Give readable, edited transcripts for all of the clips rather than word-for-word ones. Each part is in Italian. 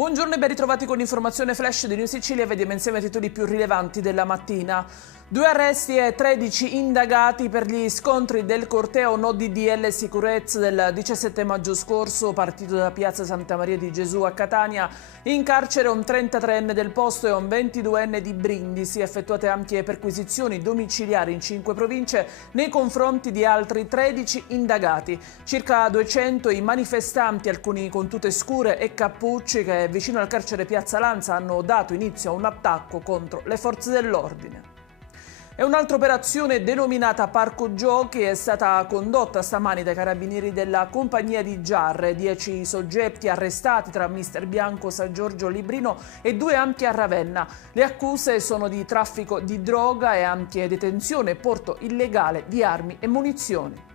Buongiorno e ben ritrovati con l'informazione flash di New Sicilia. Vediamo insieme i titoli più rilevanti della mattina. 2 arresti e 13 indagati per gli scontri del corteo no DDL sicurezza del 17 maggio scorso, partito da Piazza Santa Maria di Gesù a Catania. In carcere un 33enne del posto e un 22enne di Brindisi. Effettuate ampie perquisizioni domiciliari in 5 province nei confronti di altri 13 indagati. Circa 200 i manifestanti, alcuni con tute scure e cappucci, che vicino al carcere Piazza Lanza hanno dato inizio a un attacco contro le forze dell'ordine. E un'altra operazione denominata Parco Giochi è stata condotta stamani dai carabinieri della compagnia di Giarre. 10 soggetti arrestati tra Mister Bianco, San Giorgio Librino e 2 ampi a Ravenna. Le accuse sono di traffico di droga e ampia detenzione e porto illegale di armi e munizioni.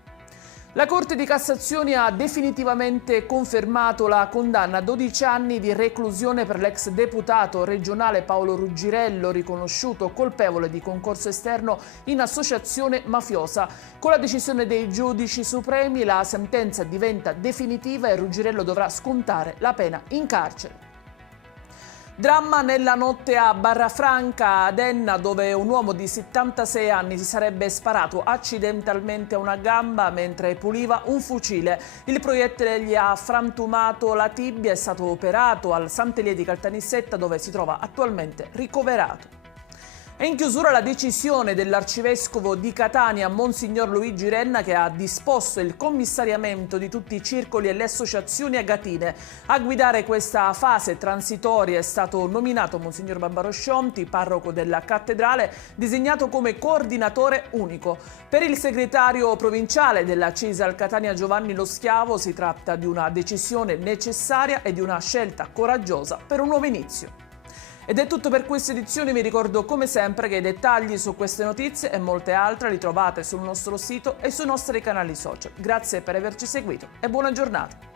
La Corte di Cassazione ha definitivamente confermato la condanna a 12 anni di reclusione per l'ex deputato regionale Paolo Ruggirello, riconosciuto colpevole di concorso esterno in associazione mafiosa. Con la decisione dei giudici supremi la sentenza diventa definitiva e Ruggirello dovrà scontare la pena in carcere. Dramma nella notte a Barrafranca, ad Enna, dove un uomo di 76 anni si sarebbe sparato accidentalmente a una gamba mentre puliva un fucile. Il proiettile gli ha frantumato la tibia, è stato operato al Sant'Elia di Caltanissetta, dove si trova attualmente ricoverato. È in chiusura la decisione dell'arcivescovo di Catania, Monsignor Luigi Renna, che ha disposto il commissariamento di tutti i circoli e le associazioni agatine. A guidare questa fase transitoria è stato nominato Monsignor Barbaro Scionti, parroco della cattedrale, designato come coordinatore unico. Per il segretario provinciale della CISAL Catania Giovanni Lo Schiavo si tratta di una decisione necessaria e di una scelta coraggiosa per un nuovo inizio. Ed è tutto per questa edizione. Vi ricordo come sempre che i dettagli su queste notizie e molte altre li trovate sul nostro sito e sui nostri canali social. Grazie per averci seguito e buona giornata.